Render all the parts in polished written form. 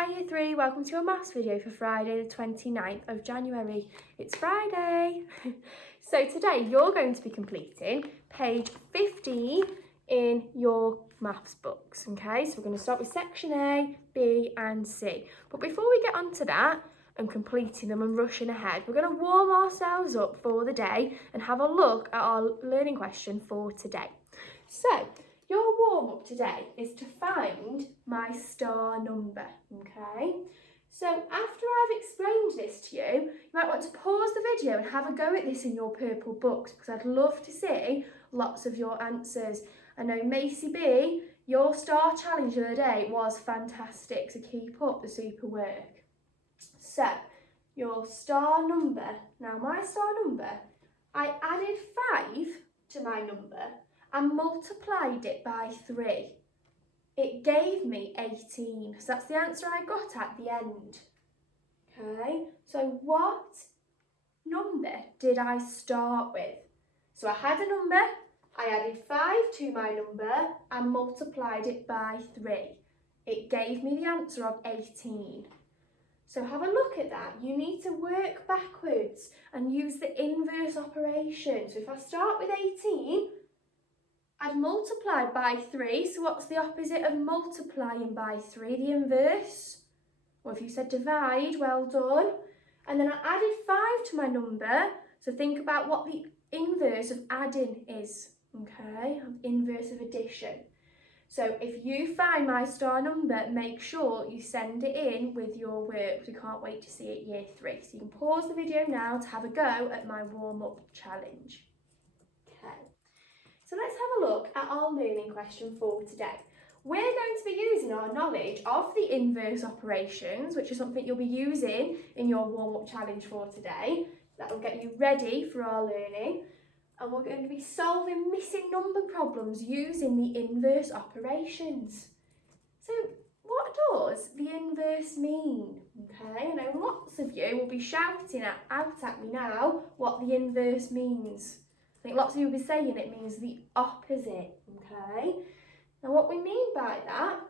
Hi Year 3, welcome to a maths video for Friday the 29th of January. It's Friday! So today you're going to be completing page 15 in your maths books, okay? So we're going to start with section A, B and C. But before we get on to that and completing them and rushing ahead, we're going to warm ourselves up for the day and have a look at our learning question for today. So, your warm-up today is to find my star number, okay? So after I've explained this to you, you might want to pause the video and have a go at this in your purple books because I'd love to see lots of your answers. I know Macy B, your star challenge of the day was fantastic, so keep up the super work. So, your star number. Now my star number, I added 5 to my number and multiplied it by 3. It gave me 18. So that's the answer I got at the end. Okay, so what number did I start with? So I had a number, I added 5 to my number and multiplied it by 3. It gave me the answer of 18. So have a look at that. You need to work backwards and use the inverse operation. So if I start with 18, I'd multiply by 3, so what's the opposite of multiplying by 3? The inverse. Or if you said divide, well done. And then I added 5 to my number, so think about what the inverse of adding is, okay? Inverse of addition. So if you find my star number, make sure you send it in with your work. We can't wait to see it year 3. So you can pause the video now to have a go at my warm-up challenge. Okay. So let's have a look at our learning question for today. We're going to be using our knowledge of the inverse operations, which is something you'll be using in your warm-up challenge for today. That will get you ready for our learning. And we're going to be solving missing number problems using the inverse operations. So what does the inverse mean? Okay, I know lots of you will be shouting out at me now what the inverse means. I think lots of you will be saying it means the opposite, okay? Now what we mean by that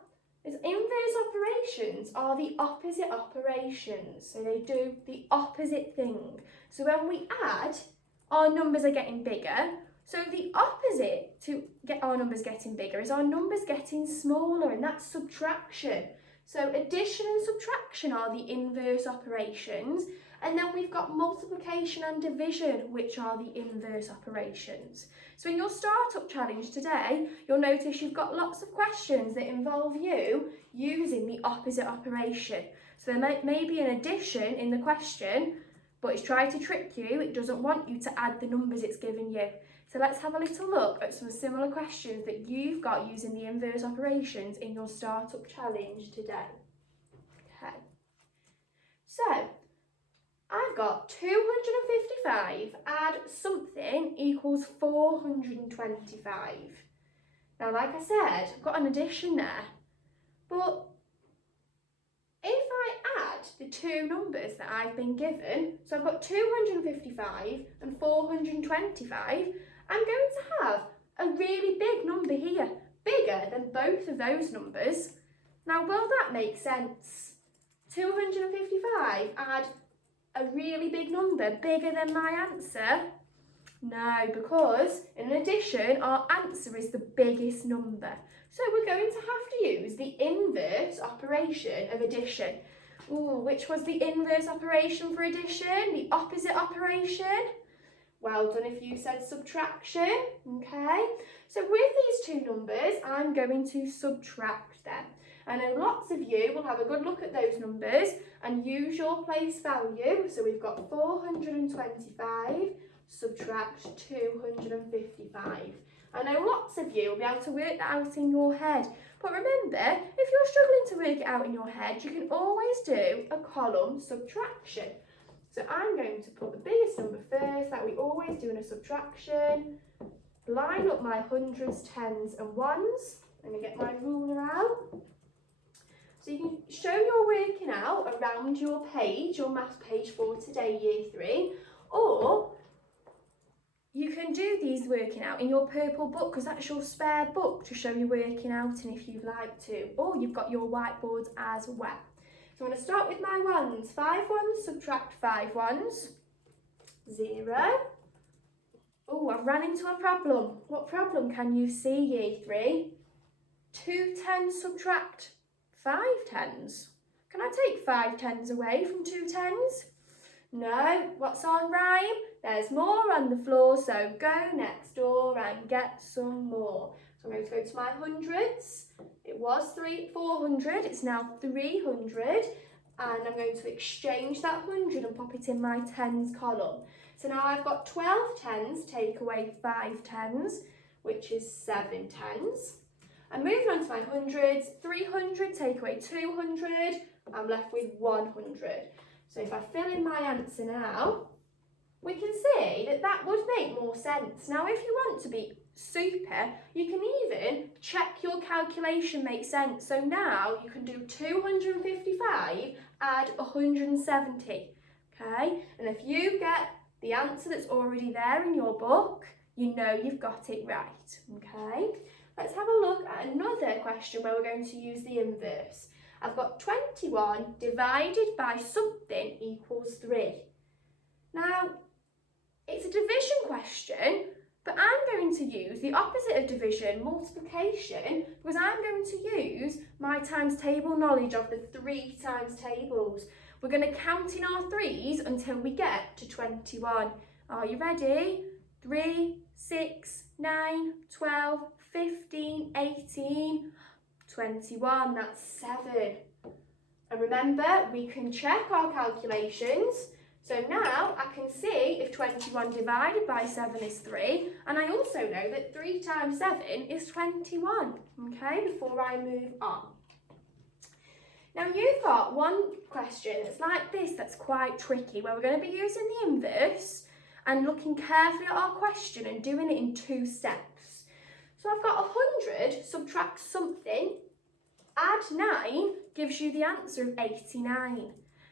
is inverse operations are the opposite operations. So they do the opposite thing. So when we add, our numbers are getting bigger. So the opposite to get our numbers getting bigger is our numbers getting smaller, and that's subtraction. So addition and subtraction are the inverse operations. And then we've got multiplication and division, which are the inverse operations. So in your startup challenge today, you'll notice you've got lots of questions that involve you using the opposite operation. So there may be an addition in the question, but it's trying to trick you. It doesn't want you to add the numbers it's given you. So let's have a little look at some similar questions that you've got using the inverse operations in your startup challenge today. Okay. So, I've got 255 add something equals 425. Now, like I said, I've got an addition there. But if I add the two numbers that I've been given, so I've got 255 and 425, I'm going to have a really big number here, bigger than both of those numbers. Now, will that make sense? 255 add a really big number, bigger than my answer? No, because in addition, our answer is the biggest number. So we're going to have to use the inverse operation of addition. Ooh, which was the inverse operation for addition? The opposite operation? Well done if you said subtraction, okay? So with these two numbers, I'm going to subtract them. I know lots of you will have a good look at those numbers and use your place value. So we've got 425 subtract 255. I know lots of you will be able to work that out in your head. But remember, if you're struggling to work it out in your head, you can always do a column subtraction. So I'm going to put the biggest number first, like we always do in a subtraction. Line up my hundreds, tens and ones. I'm going to get my ruler out. So you can show your working out around your page, your maths page for today, year 3, or you can do these working out in your purple book because that's your spare book to show you working out in if you'd like to, or you've got your whiteboards as well. So I'm going to start with my ones. 5 ones, subtract 5 ones. 0. Oh, I've run into a problem. What problem can you see, Year 3? 2 tens subtract 5 tens. Can I take 5 tens away from 2 tens? No. What's our rhyme? There's more on the floor, so go next door and get some more. So I'm going to go to my hundreds. It was 400, it's now 300. And I'm going to exchange that 100 and pop it in my tens column. So now I've got 12 tens, take away 5 tens, which is 7 tens. And moving on to my hundreds, 300, take away 200, I'm left with 100. So if I fill in my answer now, we can see that that would make more sense. Now, if you want to be super, you can even check your calculation makes sense. So now you can do 255, add 170, okay? And if you get the answer that's already there in your book, you know you've got it right, okay? Let's have a look at another question where we're going to use the inverse. I've got 21 divided by something equals 3. Now, it's a division question, but I'm going to use the opposite of division, multiplication, because I'm going to use my times table knowledge of the 3 times tables. We're going to count in our 3s until we get to 21. Are you ready? 3, 6, 9, 12, 15, 18, 21, that's 7. And remember, we can check our calculations. So now I can see if 21 divided by 7 is 3, and I also know that 3 times 7 is 21, okay, before I move on. Now you've got one question that's like this that's quite tricky, where we're going to be using the inverse and looking carefully at our question and doing it in 2 steps. So I've got 100, subtract something, add 9 gives you the answer of 89.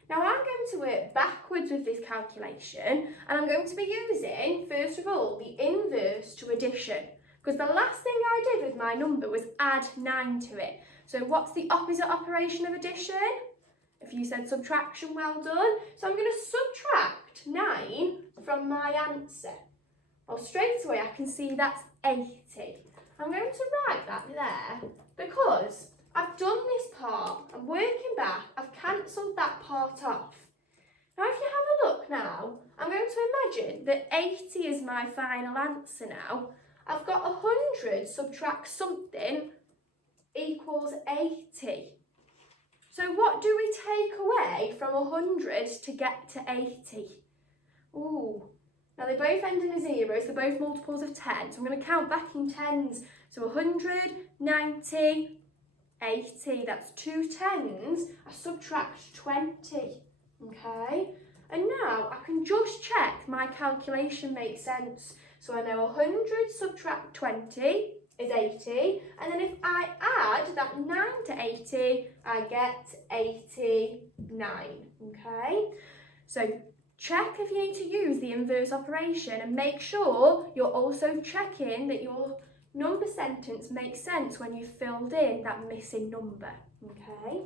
Now I'm going to work backwards with this calculation, and I'm going to be using, first of all, the inverse to addition, because the last thing I did with my number was add 9 to it. So what's the opposite operation of addition? If you said subtraction, well done. So I'm going to subtract 9 from my answer. Well, straight away I can see that's 80. I'm going to write that there because I've done this part, I'm working back, I've cancelled that part off. Now if you have a look now, I'm going to imagine that 80 is my final answer now. I've got 100 subtract something equals 80. So what do we take away from 100 to get to 80? Ooh, now they both end in a 0, so they're both multiples of 10. So I'm going to count back in tens. So 100, 90, 80, that's 2 tens, I subtract 20, okay? And now I can just check my calculation makes sense. So I know 100 subtract 20 is 80, and then if I add that 9 to 80, I get 89, okay? So check if you need to use the inverse operation, and make sure you're also checking that your number sentence makes sense when you've filled in that missing number, okay?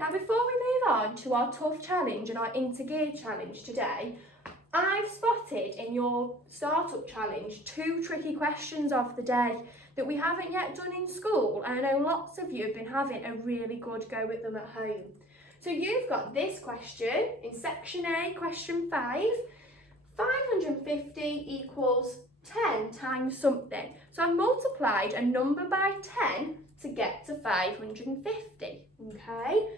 Now before we move on to our tough challenge and our intergear challenge today, I've spotted in your startup challenge 2 tricky questions of the day that we haven't yet done in school, and I know lots of you have been having a really good go at them at home. So you've got this question in section A, question 5, 550 equals 10 times something. So I've multiplied a number by 10 to get to 550, okay?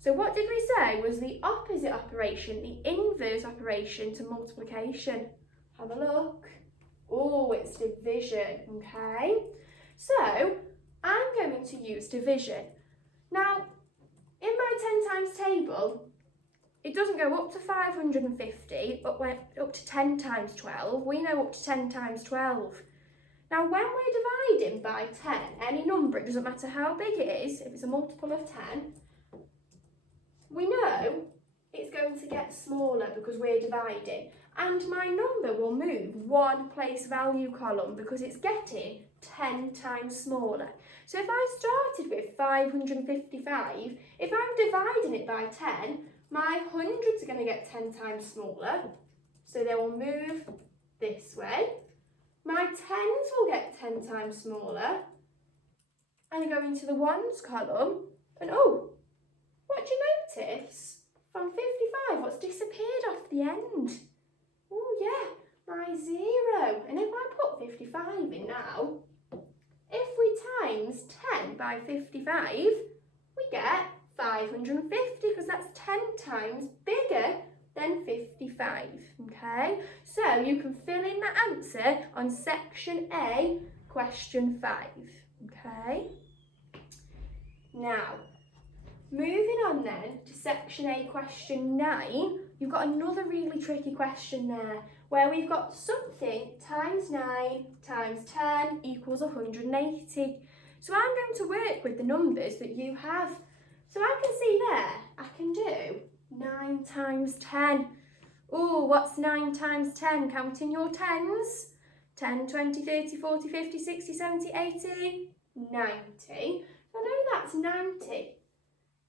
So what did we say was the opposite operation, the inverse operation to multiplication? Have a look. Oh, it's division, okay? So I'm going to use division. Now, in my 10 times table, it doesn't go up to 550, but went up to 10 times 12. We know up to 10 times 12. Now, when we're dividing by 10, any number, it doesn't matter how big it is, if it's a multiple of 10, we know it's going to get smaller because we're dividing. And my number will move 1 place value column because it's getting 10 times smaller. So if I started with 555, if I'm dividing it by 10, my hundreds are going to get 10 times smaller. So they will move this way. My tens will get 10 times smaller. And go into the ones column. And oh, what do you notice? From 55, what's disappeared off the end? Oh yeah, my 0. And if I put 55 in now, if we times 10 by 55, we get 550 because that's 10 times bigger than 55, okay? So you can fill in that answer on section A, question 5, okay? Now, moving on then to section A, question 9, you've got another really tricky question there where we've got something times 9 times 10 equals 180. So I'm going to work with the numbers that you have. So I can see there, I can do 9 times 10. Oh, what's 9 times 10? Counting your tens. 10, 20, 30, 40, 50, 60, 70, 80, 90. I know that's 90.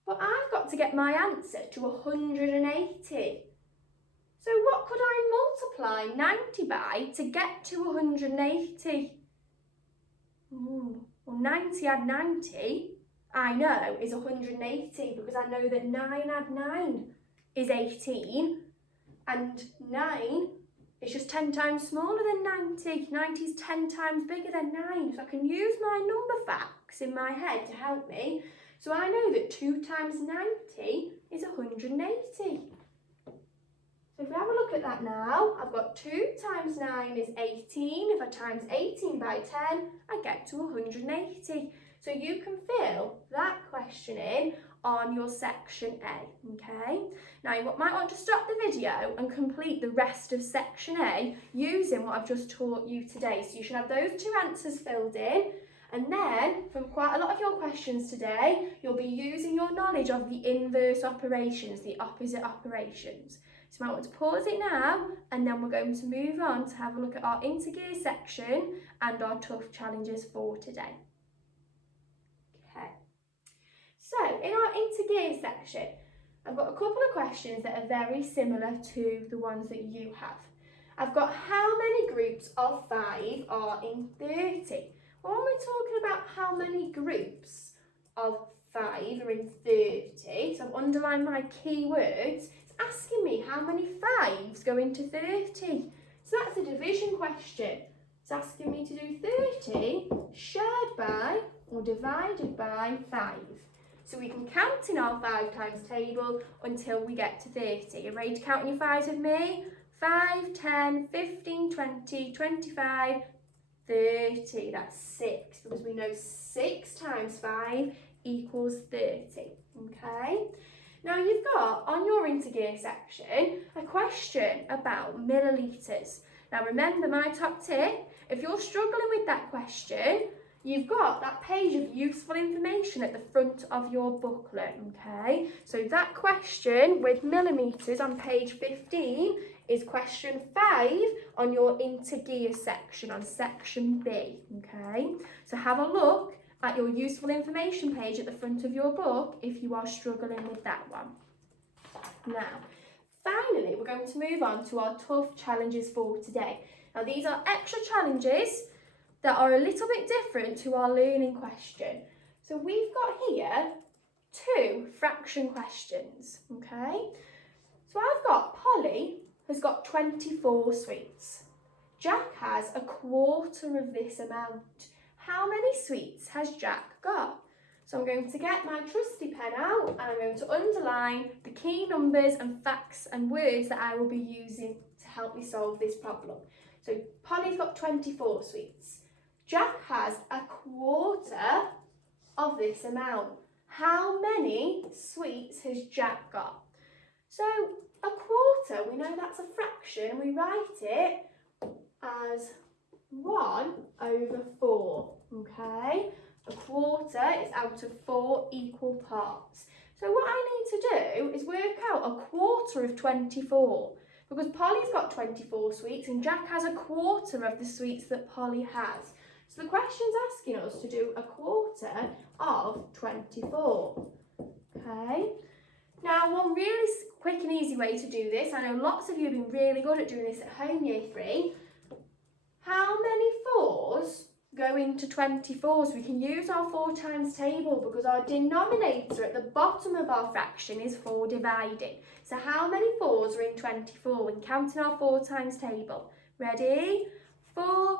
But I've got to get my answer to 180. So what could I multiply 90 by to get to 180? Well, 90 add 90, I know, is 180 because I know that 9 add 9 is 18 and 9 is just 10 times smaller than 90. 90 is 10 times bigger than 9. So I can use my number facts in my head to help me. So I know that 2 times 90 is 180. So if we have a look at that now, I've got 2 times 9 is 18. If I times 18 by 10, I get to 180. So you can fill that question in on your section A, okay? Now you might want to stop the video and complete the rest of section A using what I've just taught you today. So you should have those 2 answers filled in. And then, from quite a lot of your questions today, you'll be using your knowledge of the inverse operations, the opposite operations. So you might want to pause it now, and then we're going to move on to have a look at our intergear section and our tough challenges for today. Okay. So, in our intergear section, I've got a couple of questions that are very similar to the ones that you have. I've got how many groups of 5 are in 30? When we're talking about how many groups of 5 are in 30, so I've underlined my key words, it's asking me how many 5s go into 30. So that's a division question. It's asking me to do 30 shared by or divided by 5. So we can count in our 5 times table until we get to 30. Are you ready to count your 5s with me? 5, 10, 15, 20, 25, 30, that's 6, because we know 6 times 5 equals 30, okay? Now you've got, on your intergear section, a question about millilitres. Now remember my top tip, if you're struggling with that question, you've got that page of useful information at the front of your booklet, okay? So that question with millimetres on page 15 is question 5 on your intergear section, on section B, okay? So have a look at your useful information page at the front of your book if you are struggling with that one. Now, finally, we're going to move on to our tough challenges for today. Now, these are extra challenges that are a little bit different to our learning question. So we've got here 2 fraction questions, okay? So I've got Polly has got 24 sweets. Jack has a quarter of this amount. How many sweets has Jack got? So I'm going to get my trusty pen out and I'm going to underline the key numbers and facts and words that I will be using to help me solve this problem. So Polly's got 24 sweets. Jack has a quarter of this amount. How many sweets has Jack got? So a quarter, we know that's a fraction, and we write it as 1/4, okay? A quarter is out of 4 equal parts. So what I need to do is work out a quarter of 24, because Polly's got 24 sweets and Jack has a quarter of the sweets that Polly has. So the question's asking us to do a quarter of 24. okay? Now, one really quick and easy way to do this, I know lots of you have been really good at doing this at home, year 3. How many 4s go into 24s? We can use our 4 times table because our denominator at the bottom of our fraction is 4 dividing. So how many 4s are in 24? We can count in our 4 times table. Ready? 4,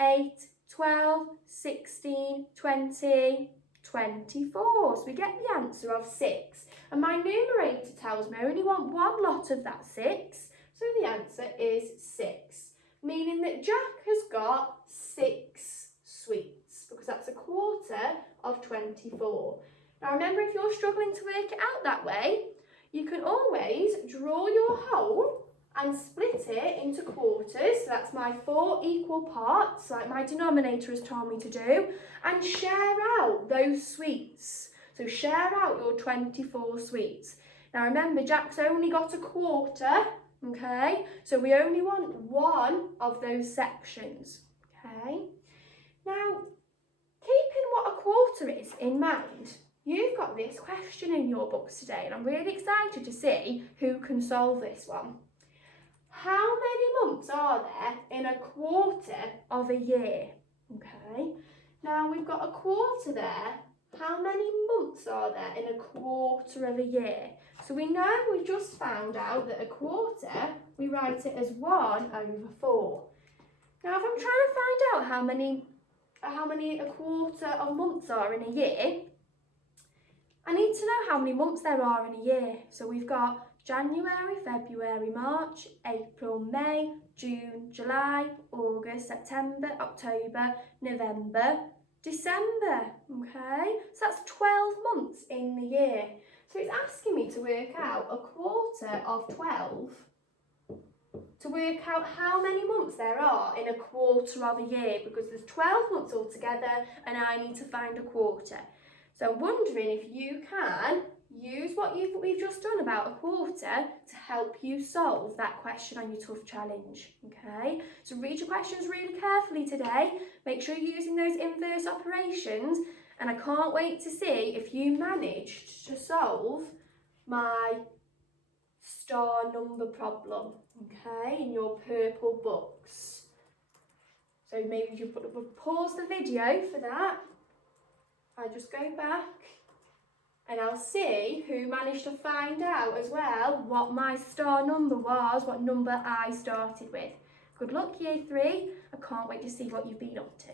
8, 12, 16, 20, 24. So we get the answer of 6. And my numerator tells me I only want one lot of that 6. So the answer is 6. Meaning that Jack has got 6 sweets because that's a quarter of 24. Now remember, if you're struggling to work it out that way, you can always draw your whole and split it into quarters. So that's my 4 equal parts, like my denominator has told me to do, and share out those sweets. So share out your 24 sweets. Now remember, Jack's only got a quarter, okay? So we only want one of those sections, okay? Now, keeping what a quarter is in mind, you've got this question in your books today, and I'm really excited to see who can solve this one. How many months are there in a quarter of a year? Okay, now we've got a quarter there. How many months are there in a quarter of a year? So we know, we've just found out that a quarter, we write it as 1 over 4. Now if I'm trying to find out how many a quarter of months are in a year, I need to know how many months there are in a year. So we've got January, February, March, April, May, June, July, August, September, October, November, December, okay? So that's 12 months in the year. So it's asking me to work out a quarter of 12, to work out how many months there are in a quarter of a year, because there's 12 months altogether and I need to find a quarter. So I'm wondering if you can use what we've just done about a quarter to help you solve that question on your tough challenge, okay? So read your questions really carefully today. Make sure you're using those inverse operations, and I can't wait to see if you managed to solve my star number problem, okay, in your purple books. So maybe you pause the video for that. I just go back and I'll see who managed to find out as well what my star number was, what number I started with. Good luck, year 3. I can't wait to see what you've been up to.